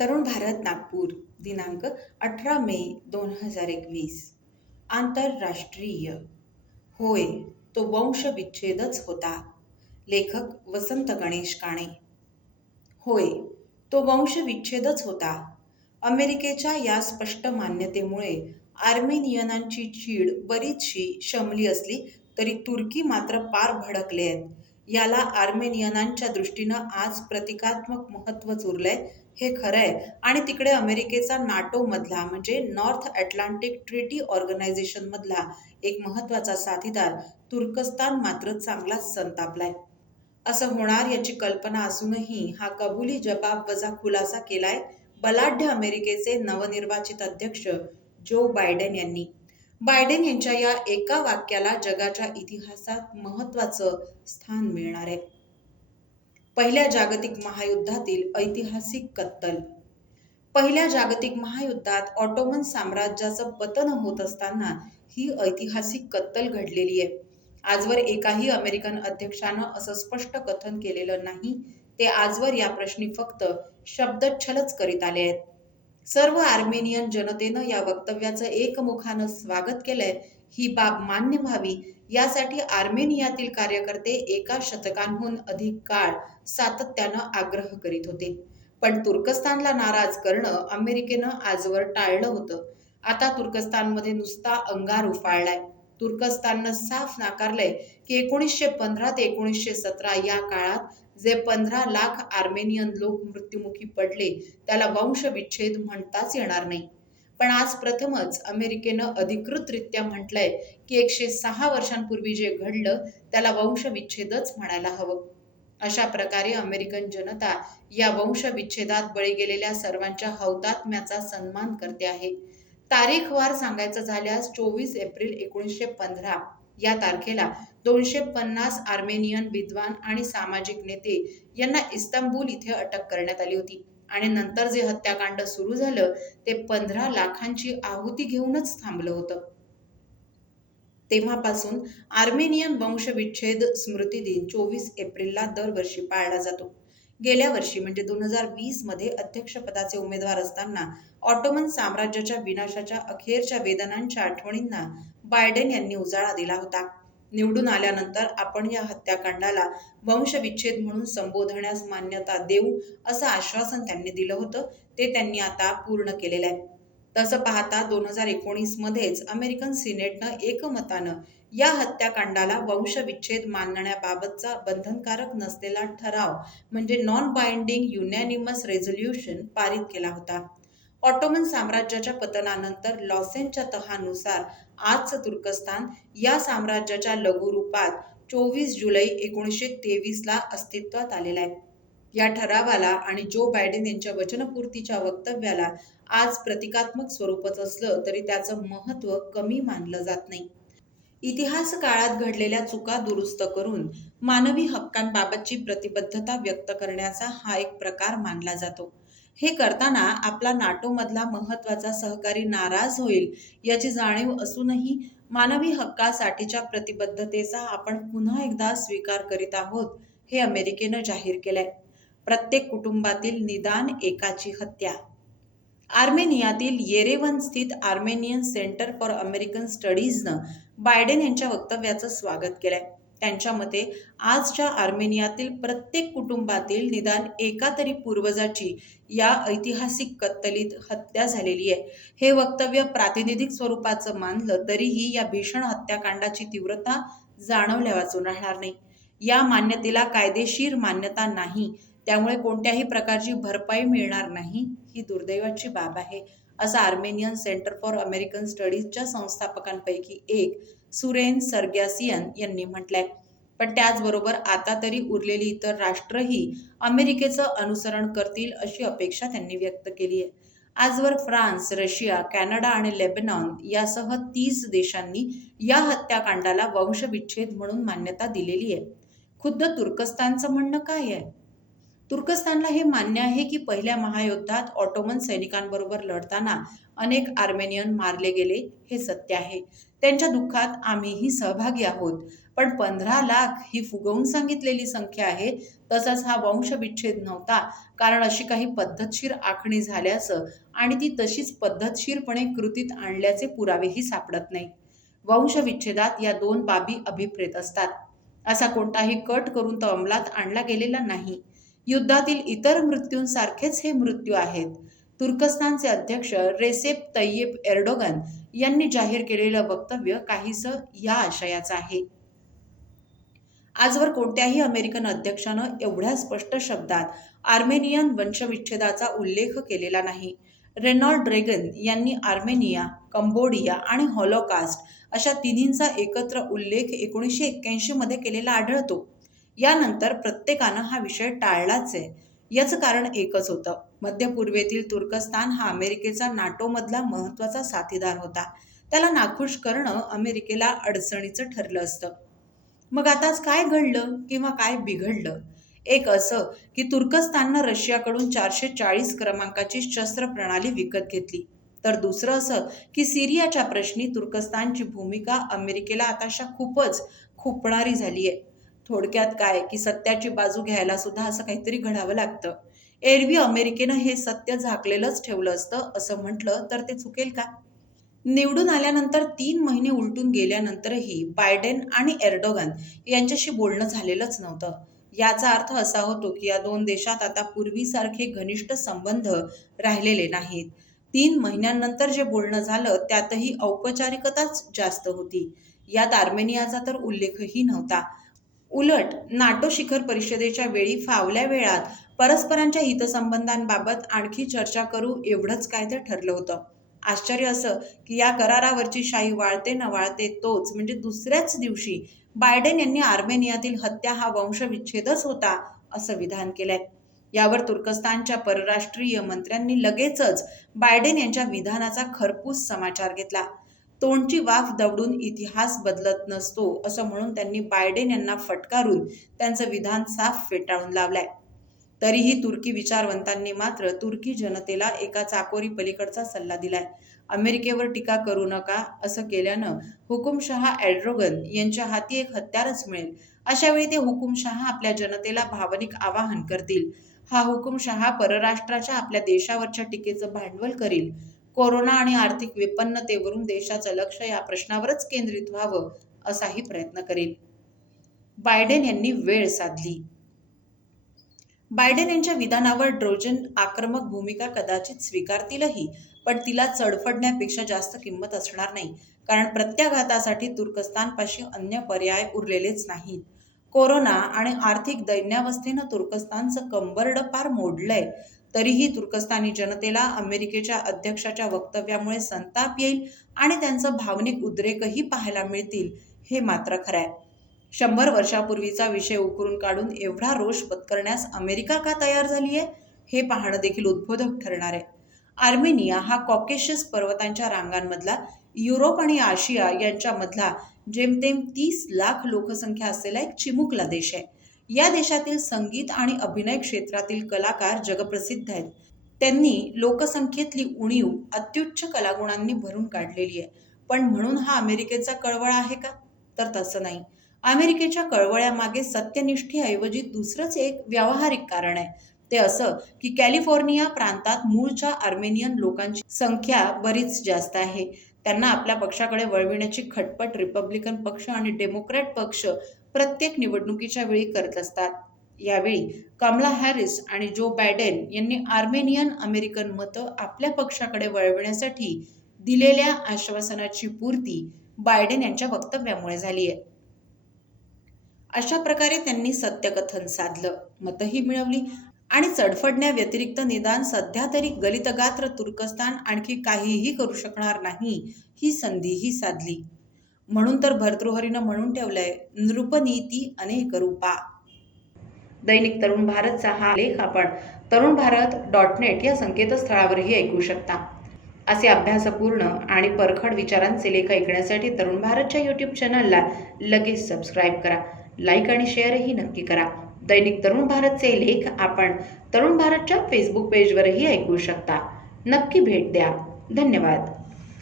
तरुण भारत नागपूर दिनांक 18 मे 2021. आंतरराष्ट्रीय. होय, तो वंशविच्छेदच होता. लेखक वसंत गणेश काणे. होय, तो वंशविच्छेदच होता. अमेरिकेच्या या स्पष्ट मान्यतेमुळे आर्मेनियनांची चीड बरीचशी शमली असली तरी तुर्की मात्र पार भडकले आहेत. याला आर्मेनियनांच्या दृष्टीनं आज प्रतिकात्मक महत्त्वच उरलंय हे खरंय. आणि तिकडे अमेरिकेचा नाटोमधला म्हणजे नॉर्थ अटलांटिक ट्रिटी ऑर्गनायझेशनमधला एक महत्त्वाचा साथीदार तुर्कस्तान मात्र चांगलाच संतापलाय. असं होणार याची कल्पना असूनही हा कबुली जबाबवजा खुलासा केलाय बलाढ्य अमेरिकेचे नवनिर्वाचित अध्यक्ष जो बायडेन यांनी. बायडेन यांच्या या एका वाक्याला जगाच्या इतिहासात महत्त्वाचं स्थान मिळणार आहे. पहिल्या जागतिक महायुद्धातील ऐतिहासिक कत्तल. पहिल्या जागतिक महायुद्धात ऑटोमन साम्राज्याचं पतन होत असताना ही ऐतिहासिक कत्तल घडलेली आहे. आजवर एकाही अमेरिकन अध्यक्षानं असं स्पष्ट कथन केलेलं नाही. ते आजवर या प्रश्नी फक्त शब्दच्छलच करीत आले आहेत. सर्व आर्मेनियन जनतेनं या वक्तव्याचं एकमुखानं स्वागत केलंय. ही बाब मान्य व्हावी यासाठी आर्मेनियातील कार्यकर्ते एका शतकांहून अधिक काळ सातत्यानं आग्रह करीत होते. पण तुर्कस्तानला नाराज करणं अमेरिकेनं आजवर टाळलं होतं. आता तुर्कस्तानमध्ये नुसता अंगार उफाळलाय. तुर्कस्ताननं साफ नाकारलंय की 1915 ते 1917 या काळात जे 15 लाख आर्मेनियन लोक मृत्युमुखी पडले त्याला वंशविच्छेद म्हणताच येणार नाही. पण आज प्रथमच अमेरिकेनं अधिकृतरित्या म्हटलंय की 106 वर्षांपूर्वी जे घडलं त्याला वंशविच्छेदच म्हणायला हवं. अशा प्रकारे अमेरिकन जनता या वंशविच्छेदात बळी गेलेल्या सर्वांच्या हौतात्म्याचा सन्मान करते आहे. तारीखवार सांगायचं झाल्यास 24 एप्रिल 1915 या तारखेला 250 आर्मेनियन विद्वान आणि सामाजिक नेते यांना इस्तंबूल इथे अटक करण्यात आली होती. आणि नंतर जे हत्याकांड सुरू झालं ते 15 लाखांची आहुती घेऊनच थांबलं होतं. तेव्हापासून आर्मेनियन वंशविच्छेद स्मृती दिन 24 एप्रिलला दरवर्षी पाळला जातो. गेल्या वर्षी म्हणजे 2020 मध्ये अध्यक्षपदाचे उमेदवार असताना ऑटोमन साम्राज्याच्या विनाशाच्या अखेरच्या वेदनांच्या आठवणींना बायडेन यांनी उजाळा दिला होता. निवडून आल्यानंतर आपण या हत्याकांडाला वंशविच्छेद म्हणून संबोधण्यास मान्यता देऊ असं आश्वासन त्यांनी दिलं होतं. ते त्यांनी आता पूर्ण केलेलं आहे. तसं पाहता 2019 मध्येच अमेरिकन सिनेटनं एकमतानं या हत्याकांडाला वंशविच्छेद मानण्याबाबतचा बंधनकारक नसलेला ठराव म्हणजे नॉन बाइंडिंग युनॅनिमस रेझोल्यूशन पारित केला होता. ऑटोमन साम्राज्याच्या पतनानंतर लॉसेनच्या तहानुसार आजचं तुर्कस्तान या साम्राज्याच्या लघुरूपात 24 जुलै 1923 ला अस्तित्वात आलेला आहे. या ठरावाला आणि जो बायडेन यांच्या वचनपूर्तीच्या वक्तव्याला आज प्रतिकात्मक स्वरूपच असलं तरी त्याचं महत्त्व कमी मानलं जात नाही. इतिहास काळात घडलेल्या चुका दुरुस्त करून मानवी हक्कांबाबतची प्रतिबद्धता व्यक्त करण्याचा हा एक प्रकार मानला जातो. हे करताना आपला नाटोमधला महत्त्वाचा सहकारी नाराज होईल याची जाणीव असूनही मानवी हक्कासाठीच्या प्रतिबद्धतेचा आपण पुन्हा एकदा स्वीकार करीत आहोत हे अमेरिकेनं जाहीर केलंय. प्रत्येक कुटुंबातील निदान एकाची हत्या. आर्मेनियातील येरेवन स्थित आर्मेनियन सेंटर फॉर अमेरिकन स्टडीजनं बायडेन यांच्या वक्तव्याचं स्वागत केलंय. त्यांच्या मते आजच्या आर्मेनियातील प्रत्येक कुटुंबातील निदान एका तरी पूर्वजाची या ऐतिहासिक कत्तलीत हत्या झालेली आहे. हे वक्तव्य प्रातिनिधिक स्वरूपाचं मानलं तरीही या भीषण हत्याकांडाची तीव्रता जाणवल्यावाचून राहणार नाही. या मान्यतेला कायदेशीर मान्यता नाही, त्यामुळे कोणत्याही प्रकारची भरपाई मिळणार नाही ही दुर्दैवाची बाब आहे असं आर्मेनियन सेंटर फॉर अमेरिकन स्टडीजच्या संस्थापकांपैकी एक सुरेन सर्ग्यासियन यांनी म्हटलंय. पण त्याचबरोबर आता तरी उरलेली इतर राष्ट्रही अमेरिकेचं अनुसरण करतील अशी अपेक्षा त्यांनी व्यक्त केली आहे. आजवर फ्रान्स, रशिया, कॅनडा आणि लेबनॉन यासह 30 देशांनी या हत्याकांडाला वंशविच्छेद म्हणून मान्यता दिलेली आहे. खुद्द तुर्कस्तानचं म्हणणं काय आहे? तुर्कस्तानला हे मान्य आहे की पहिल्या महायुद्धात ऑटोमन सैनिकांबरोबर लढताना अनेक आर्मेनियन मारले गेले, हे सत्य आहे. त्यांच्या दुःखात आम्हीही सहभागी आहोत. पण 15 लाख ही फुगवून सांगितलेली संख्या आहे. तसंच हा वंशविच्छेद नव्हता, कारण अशी काही पद्धतशीर आखणी झाल्याचं आणि ती तशीच पद्धतशीरपणे कृतीत आणल्याचे पुरावेही सापडत नाहीत. वंशविच्छेदात या 2 बाबी अभिप्रेत असतात. असा कोणताही कट करून तो अंमलात आणला गेलेला नाही. युद्धातील इतर मृत्यूंसारखेच हे मृत्यू आहेत. तुर्कस्तानचे अध्यक्ष रेसेप तय्यिप एर्डोगन यांनी जाहीर केलेलं वक्तव्य काहीसं या आशयाचं आहे. आजवर कोणत्याही अमेरिकन अध्यक्षानं एवढ्या स्पष्ट शब्दात आर्मेनियन वंशविच्छेदाचा उल्लेख केलेला नाही. रेनॉल्ड रेगन यांनी आर्मेनिया, कंबोडिया आणि हॉलोकास्ट अशा तिन्हींचा एकत्र उल्लेख 1981 मध्ये केलेला आढळतो. यानंतर प्रत्येकानं हा विषय टाळलाच आहे. याचं कारण एकच होतं. मध्य पूर्वेतील तुर्कस्तान हा अमेरिकेचा नाटोमधला महत्त्वाचा साथीदार होता. त्याला नाखुश करणं अमेरिकेला अडचणीचं ठरलं असतं. मग आताच काय घडलं किंवा काय बिघडलं? एक असं की तुर्कस्ताननं रशियाकडून 440 क्रमांकाची शस्त्र प्रणाली विकत घेतली. तर दुसरं असं की सिरियाच्या प्रश्नी तुर्कस्तानची भूमिका अमेरिकेला आताशा खूपच खुपणारी झाली आहे. थोडक्यात काय की सत्याची बाजू घ्यायला सुद्धा असं काहीतरी घडावं लागतं. एरवी अमेरिकेनं हे सत्य झाकलेलंच ठेवलं असतं असं म्हटलं तर ते चुकेल का? निवडून आल्यानंतर 3 महिने उलटून गेल्यानंतरही बायडेन आणि एर्डोगन यांच्याशी बोलणं झालेलंच नव्हतं. याचा अर्थ असा होतो की या 2 देशात आता पूर्वीसारखे घनिष्ठ संबंध राहिलेले नाहीत. 3 महिन्यांनंतर जे बोलणं झालं त्यातही औपचारिकताच जास्त होती. यात आर्मेनियाचा तर उल्लेखही नव्हता. उलट नाटो शिखर परिषदेच्या वेळी फावल्या वेळात परस्परांच्या हितसंबंधांबाबत आणखी चर्चा करू एवढंच काय ते ठरलं होतं. आश्चर्य असं की या करारावरची शाई वाळते न वाळते तोच म्हणजे दुसऱ्याच दिवशी बायडेन यांनी आर्मेनियातील हत्या हा वंशविच्छेदच होता असं विधान केलंय. यावर तुर्कस्तानच्या परराष्ट्रीय मंत्र्यांनी लगेचच बायडेन यांच्या विधानाचा खरपूस समाचार घेतला. तोंडची वाफ दवडून इतिहास बदलत नसतो असं म्हणून त्यांनी बायडेन यांना फटकारून त्यांचं विधान साफ फेटाळून लावलंय. तरीही तुर्की विचारवंतांनी मात्र तुर्की जनतेला एका चाकोरी पलीकडचा सल्ला दिलाय. अमेरिकेवर टीका करू नका असं केल्यानं हुकुमशहा एर्डोगन यांच्या हाती एक हत्यारच मिळेल. अशावेळी ते हुकुमशहा आपल्या जनतेला भावनिक आवाहन करतील. हा हुकुमशहा परराष्ट्राच्या आपल्या देशावरच्या टीकेचं भांडवल करील. कोरोना आणि आर्थिक विपन्नतेवरून देशाचं लक्ष या प्रश्नावरच केंद्रित व्हावं असाही प्रयत्न करेल. बायडेन यांनी वेळ साधली. बायडेन यांच्या विधानावर ड्रोजन आक्रमक भूमिका कदाचित स्वीकारतीलही, पण तिला चढफडण्यापेक्षा जास्त किंमत असणार नाही. कारण प्रत्याघातासाठी तुर्कस्तानपाशी अन्य पर्याय उरलेलेच नाहीत. कोरोना आणि आर्थिक दैन्यावस्थेनं तुर्कस्तानचं कंबरडं पार मोडलंय. तरीही तुर्कस्तानी जनतेला अमेरिकेच्या अध्यक्षाच्या वक्तव्यामुळे संताप येईल आणि त्यांचं भावनिक उद्रेकही पाहायला मिळतील, हे मात्र खरं आहे. 100 वर्षापूर्वीचा विषय उकरून काढून एवढा रोष पत्करण्यास अमेरिका का तयार झाली आहे, हे पाहणं देखील उद्बोधक ठरणार आहे. आर्मेनिया हा कॉकेशस पर्वतांच्या रांगांमधला, युरोप आणि आशिया यांच्यामधला जेमतेम 30 लाख लोकसंख्या असलेला एक चिमुकला देश आहे. या देशातील संगीत आणि अभिनय क्षेत्रातील कलाकार जगप्रसिद्ध आहेत. त्यांनी लोकसंख्येतली उणीव अत्युच्च कलागुणांनी भरून काढलेली आहे. पण म्हणून हा अमेरिकेचा कळवळा आहे का? तर तसं नाही. अमेरिकेच्या कळवळ्यामागे सत्यनिष्ठेऐवजी दुसरंच एक व्यावहारिक कारण आहे. ते असं की कॅलिफोर्निया प्रांतात मूळच्या आर्मेनियन लोकांची संख्या बरीच जास्त आहे. त्यांना आपल्या पक्षाकडे वळविण्याची खटपट रिपब्लिकन पक्ष आणि डेमोक्रॅट पक्ष प्रत्येक निवडणुकीच्या वेळी करत असतात. यावेळी कमला हॅरिस आणि जो बायडेन यांनी आर्मेनियन अमेरिकन मतं आपल्या पक्षाकडे वळविण्यासाठी दिलेल्या आश्वासनाची पूर्ती बायडेन यांच्या वक्तव्यामुळे झाली आहे. अशा प्रकारे त्यांनी सत्यकथन साधलं, मतही मिळवली आणि चढफडण्याव्यतिरिक्त निदान सध्या तरी गलितगात्र तुर्कस्तान आणखी काहीही करू शकणार नाही ही संधीही साधली. म्हणून तर भर्तृहरीनं म्हणून ठेवलंय, नृपनीती अनेक रूपा. दैनिक तरुण भारतचा हा लेख आपण तरुणभारत.net या संकेतस्थळावरही ऐकू शकता. असे अभ्यासपूर्ण आणि परखड विचारांचे लेख ऐकण्यासाठी तरुण भारतच्या YouTube चॅनलला लगेच सबस्क्राईब करा. लाईक आणि शेअरही नक्की करा. दैनिक तरुण भारतचे लेख आपण तरुण भारतच्या फेसबुक पेजवरही ऐकू शकता. नक्की भेट द्या. धन्यवाद.